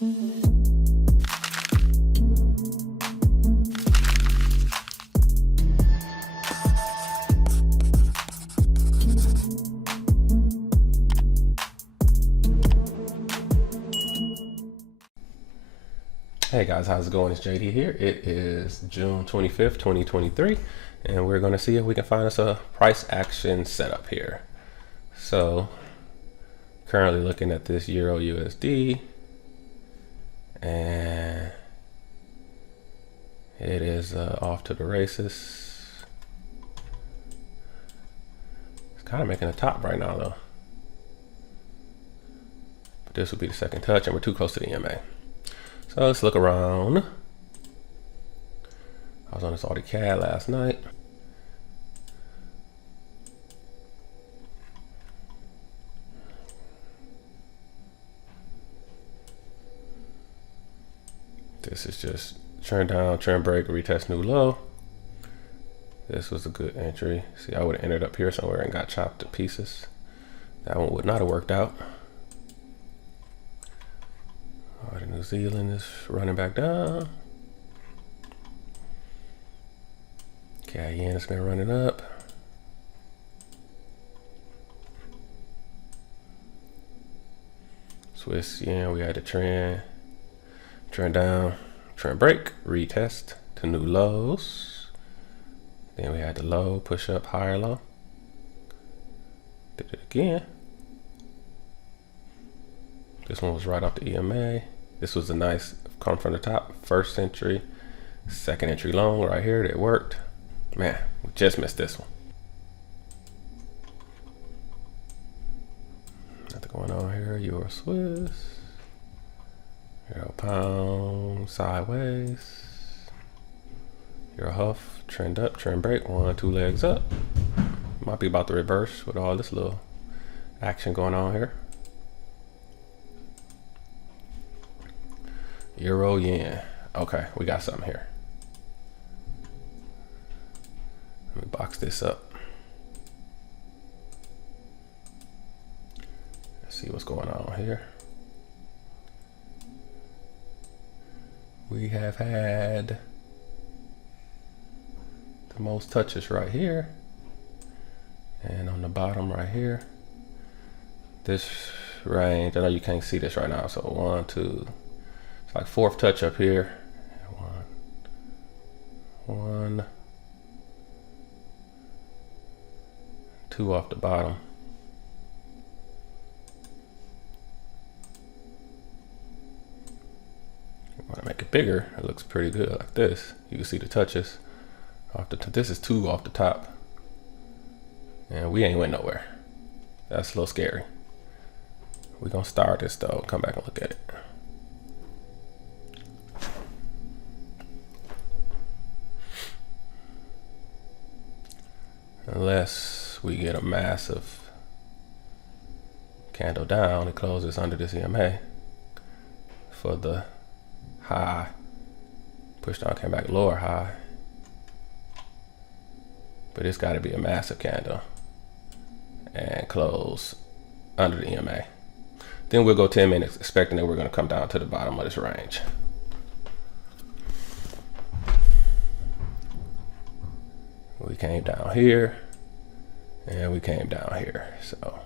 Hey guys, how's it going? It's JD here. It is June 25th, 2023, and we're going to see if we can find us a price action setup here. So, currently looking at this Euro USD, and it is off to the races. It's kind of making a top right now though. But this will be the second touch, and we're too close to the EMA. So let's look around. I was on this Audi CAD last night. This is just trend down, trend break, retest new low. This was a good entry. See, I would have entered up here somewhere and got chopped to pieces. That one would not have worked out. New Zealand is running back down. CAD yen has been running up. Swiss yen, we had a trend down, trend break, retest to new lows. Then we had the low, push up, higher low. Did it again. This one was right off the EMA. This was a nice come from the top, first entry, second entry long right here. That worked. Man, we just missed this one. Nothing going on here. Euro Swiss, Euro pound sideways, Euro huff, trend up, trend break, 1, 2 legs up. Might be about to reverse with all this little action going on here. Euro yen. Okay, we got something here. Let me box this up. Let's see what's going on here. We have had the most touches right here. And on the bottom right here. This range, I know you can't see this right now. So 1, 2, it's like fourth touch up here. 1, 2 off the bottom. Want to make it bigger? It looks pretty good like this. You can see the touches. This is 2 off the top, and we ain't went nowhere. That's a little scary. We're gonna start this though. Come back and look at it. Unless we get a massive candle down, it closes under this EMA for the high. Push down, came back lower high. But it's got to be a massive candle and close under the EMA. Then we'll go 10 minutes expecting that we're going to come down to the bottom of this range. We came down here and we came down here. So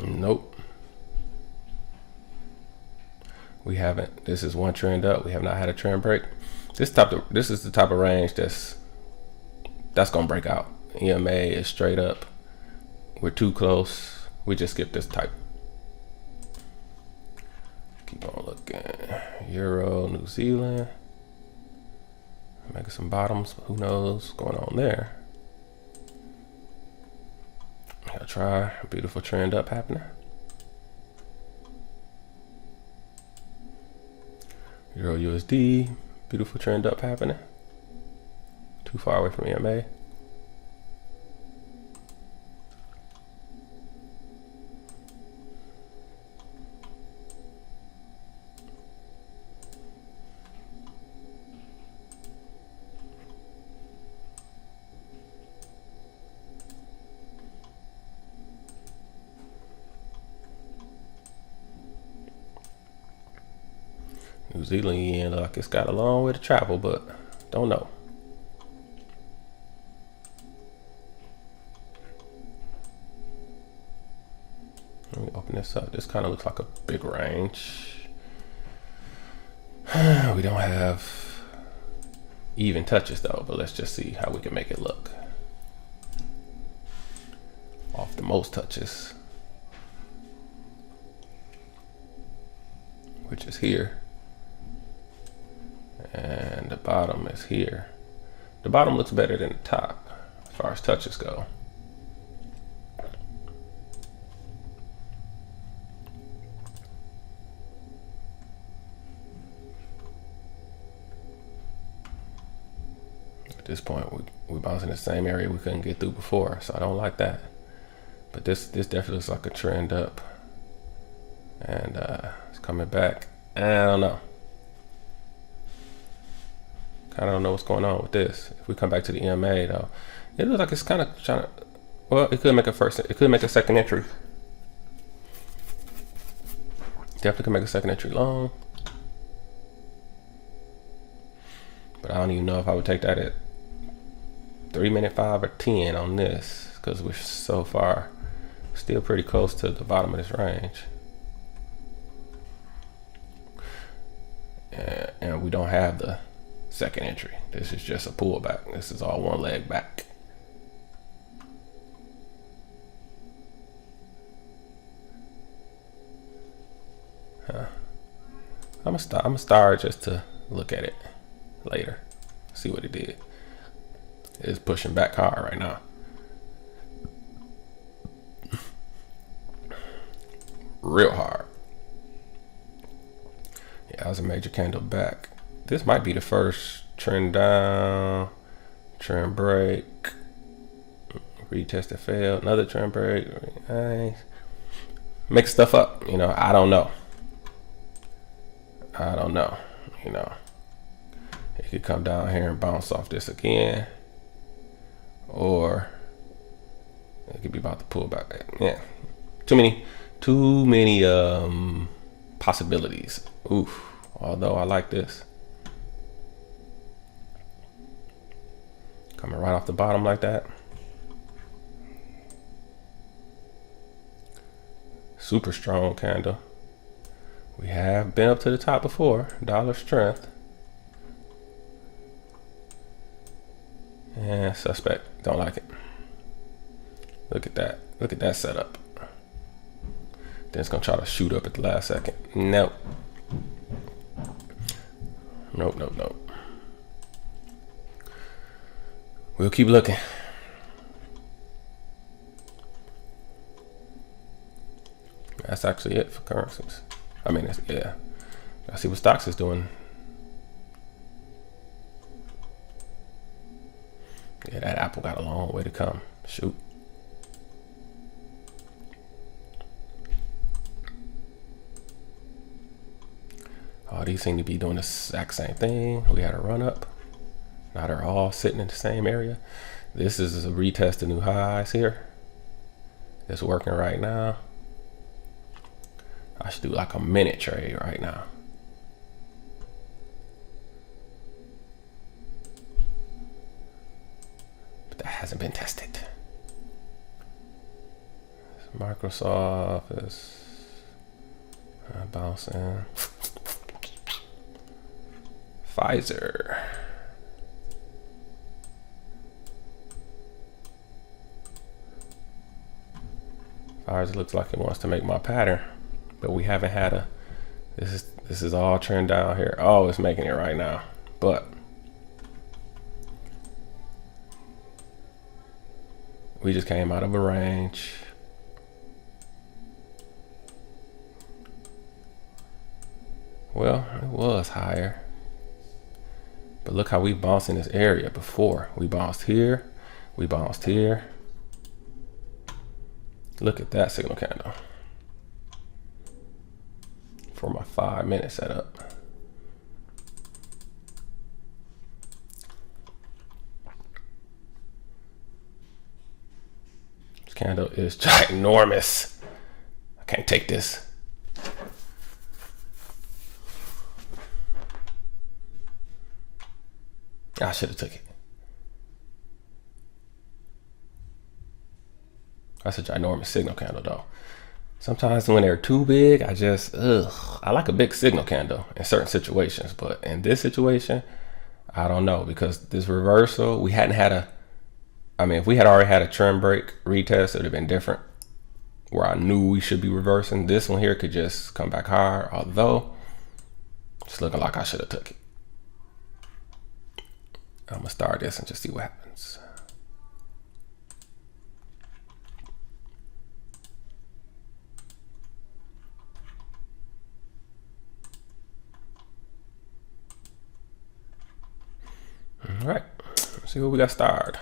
nope, we haven't. This is one trend up. We have not had a trend break. This is the type of range that's gonna break out. EMA is straight up. We're too close. We just skipped this type. Keep on looking. Euro, New Zealand. Making some bottoms. Who knows what's going on there? I'll try. A beautiful trend up happening. Euro USD. Beautiful trend up happening. Too far away from EMA. New Zealand yen, like it's got a long way to travel, but don't know. Let me open this up. This kind of looks like a big range. We don't have even touches though, but let's just see how we can make it look off the most touches, which is here, and the bottom is here. The bottom looks better than the top as far as touches go. At this point, we bouncing the same area we couldn't get through before, so I don't like that. But this definitely looks like a trend up, and it's coming back. I don't know. Kind of don't know what's going on with this. If we come back to the EMA though, it looks like it's kind of trying to. Well, it could make a first. It could make a second entry. Definitely could make a second entry long. But I don't even know if I would take that at 3-minute 5 or 10 on this, because we're so far still pretty close to the bottom of this range, and we don't have the second entry. This is just a pullback. This is all one leg back. I'm gonna start just to look at it later, see what it did. It's pushing back hard right now. Real hard. Yeah, that was a major candle back. This might be the first trend down, trend break, retest and fail, another trend break. Nice. Make stuff up, you know. I don't know, you know. It could come down here and bounce off this again, or it could be about to pull back. Yeah, too many possibilities. Oof. Although I like this. Coming right off the bottom like that. Super strong candle. We have been up to the top before. Dollar strength. And suspect. Don't like it. Look at that. Look at that setup. Then it's gonna try to shoot up at the last second. Nope. Nope, nope, nope. We'll keep looking. That's actually it for currencies. I mean, yeah. I see what stocks is doing. Yeah, that Apple got a long way to come. Shoot. All these seem to be doing the exact same thing. We had a run up. Now they're all sitting in the same area. This is a retest of new highs here. It's working right now. I should do like a minute trade right now. But that hasn't been tested. Microsoft is bouncing. Pfizer. Pfizer looks like it wants to make my pattern, but we haven't had a. This is all trend down here. Oh, it's making it right now, but we just came out of a range. Well, it was higher. But look how we bounced in this area before. We bounced here, we bounced here. Look at that signal candle for my 5-minute setup. This candle is ginormous. I can't take this. I should have took it. That's a ginormous signal candle though. Sometimes when they're too big, I just, I like a big signal candle in certain situations, but in this situation, I don't know, because this reversal, we hadn't had a, I mean, if we had already had a trend break retest, it would have been different, where I knew we should be reversing. This one here could just come back higher, although it's looking like I should have took it. I'm gonna start this and just see what happens. All right, let's see what we got started.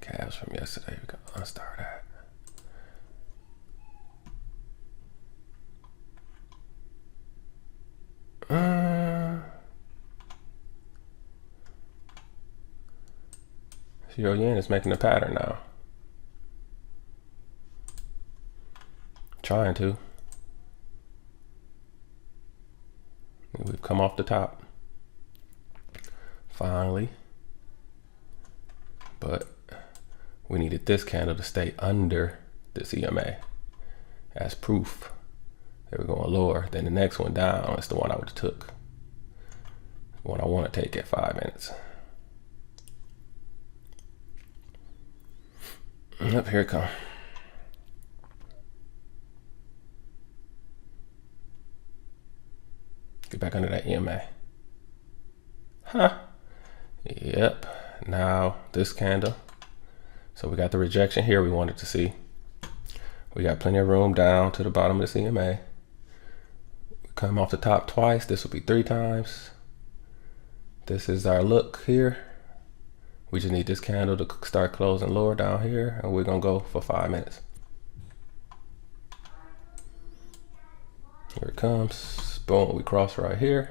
Calves from yesterday, we got unstart that. Euro yen is making a pattern now. Trying to. We've come off the top. Finally. But we needed this candle to stay under this EMA as proof that we're going lower. Then the next one down is the one I would have took. The one I want to take at 5 minutes. Yep, here it comes. Get back under that EMA. Huh. Yep. Now this candle. So we got the rejection here we wanted to see. We got plenty of room down to the bottom of this EMA. We come off the top twice. This will be 3 times. This is our look here. We just need this candle to start closing lower down here, and we're gonna go for 5 minutes. Here it comes. Boom, we cross right here.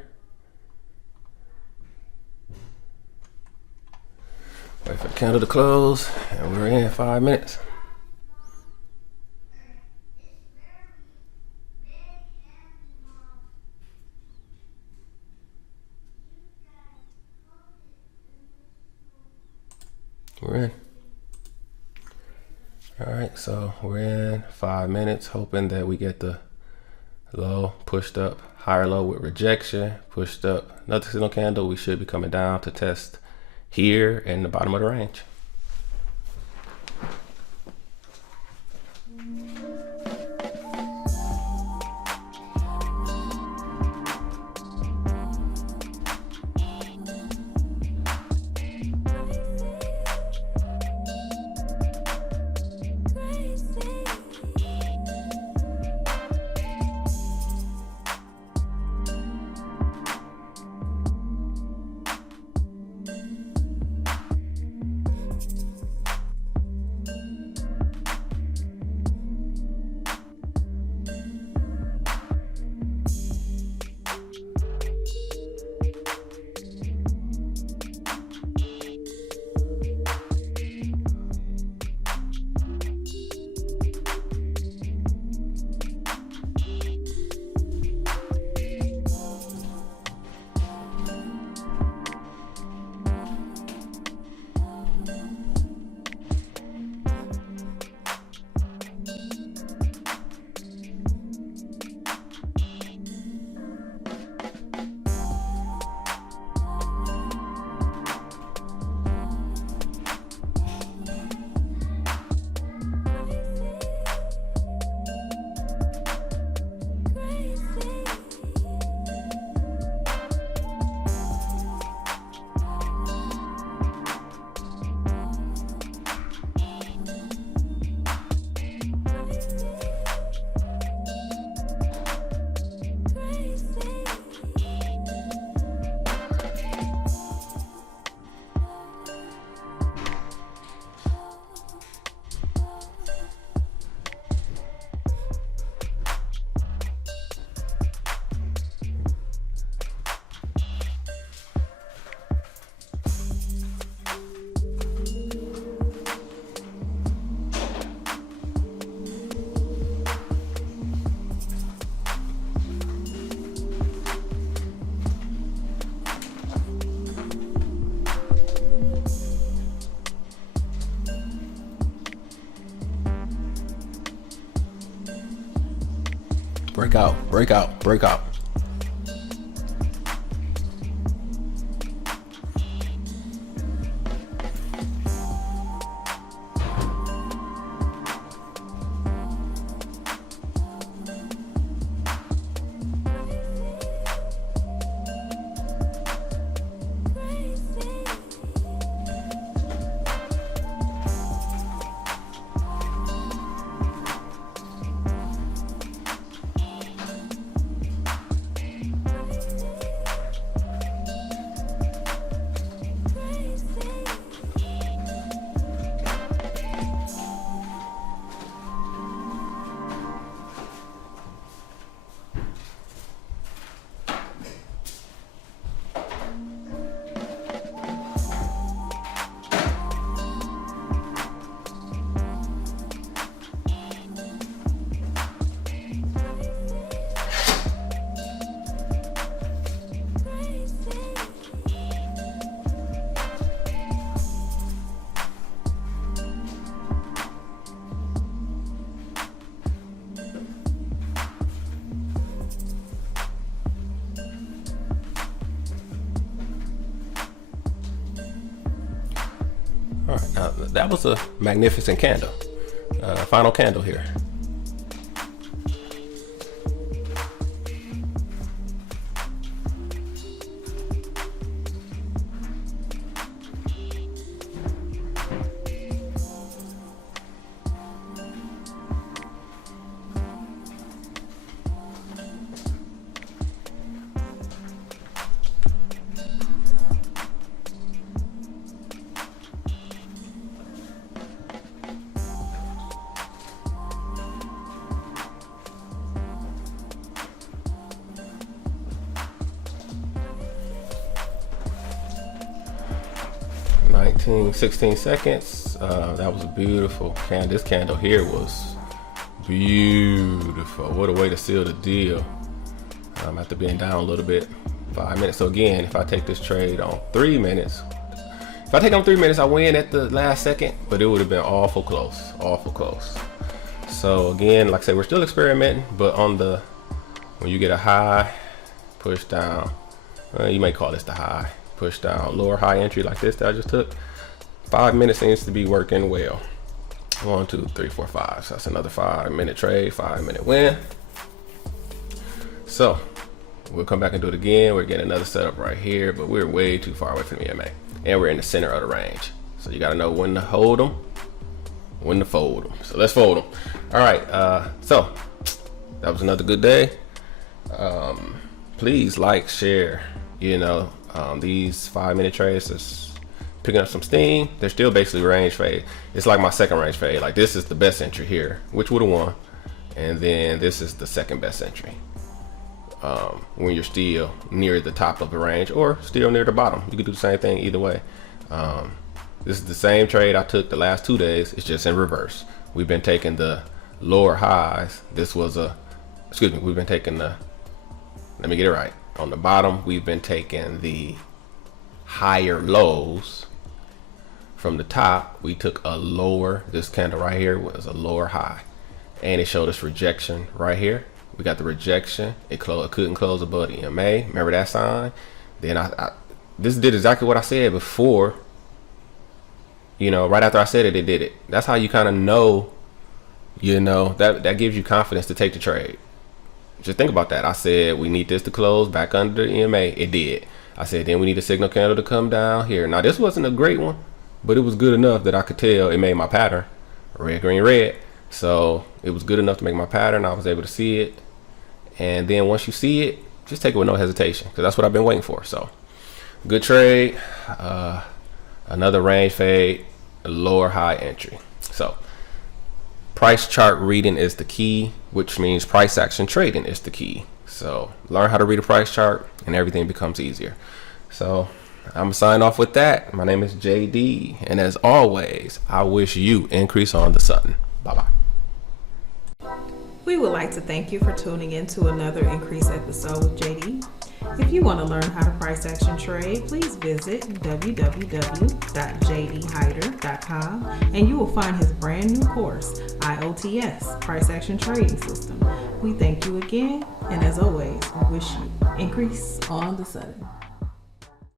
Wait for the candle to close, and we're in 5 minutes. We're in. All right, so we're in 5 minutes, hoping that we get the low pushed up, higher low with rejection, pushed up another signal candle. We should be coming down to test here in the bottom of the range. Breakout, breakout, breakout. All right, now that was a magnificent candle. Final candle here. Nineteen, 16 seconds. That was a beautiful candle. This candle here was beautiful. What a way to seal the deal. After being down a little bit, 5 minutes. So again, if I take this trade on 3 minutes, if I take on 3 minutes, I win at the last second, but it would have been awful close, awful close. So again, like I said, we're still experimenting, but on the, when you get a high, push down, you may call this the high, push down, lower high entry like this that I just took. 5 minutes seems to be working well. 1, 2, 3, 4, 5. So that's another 5 minute trade, 5 minute win. So we'll come back and do it again. We're getting another setup right here, but we're way too far away from the EMA, and we're in the center of the range. So you got to know when to hold them, when to fold them. So let's fold them. All right. So that was another good day. Please like, share. You know, these 5 minute trades is picking up some steam. They're still basically range fade. It's like my second range fade. Like this is the best entry here, which would have won, and then this is the second best entry. When you're still near the top of the range or still near the bottom, you can do the same thing either way. This is the same trade I took the last 2 days. It's just in reverse. We've been taking the lower highs. This was a, excuse me, we've been taking the, let me get it right. On the bottom, we've been taking the higher lows. From the top, we took a lower, this candle right here was a lower high, and it showed us rejection right here. We got the rejection. It couldn't close above the EMA. Remember that sign? Then this did exactly what I said before. You know, right after I said it, it did it. That's how you kind of know, you know, that gives you confidence to take the trade. Just think about that. I said we need this to close back under the EMA. It did. I said then we need a signal candle to come down here. Now this wasn't a great one, but it was good enough that I could tell it made my pattern. Red, green, red. So it was good enough to make my pattern. I was able to see it. And then once you see it, just take it with no hesitation, because that's what I've been waiting for. So good trade. Another range fade, a lower high entry. So price chart reading is the key, which means price action trading is the key. So learn how to read a price chart and everything becomes easier. So I'm gonna sign off with that. My name is JD, and as always, I wish you increase on the sun. Bye-bye. We would like to thank you for tuning in to another Increase episode with JD. If you want to learn how to price action trade, please visit www.jdhyder.com and you will find his brand new course, IOTS, Price Action Trading System, We thank you again, and as always, we wish you increase on the sudden.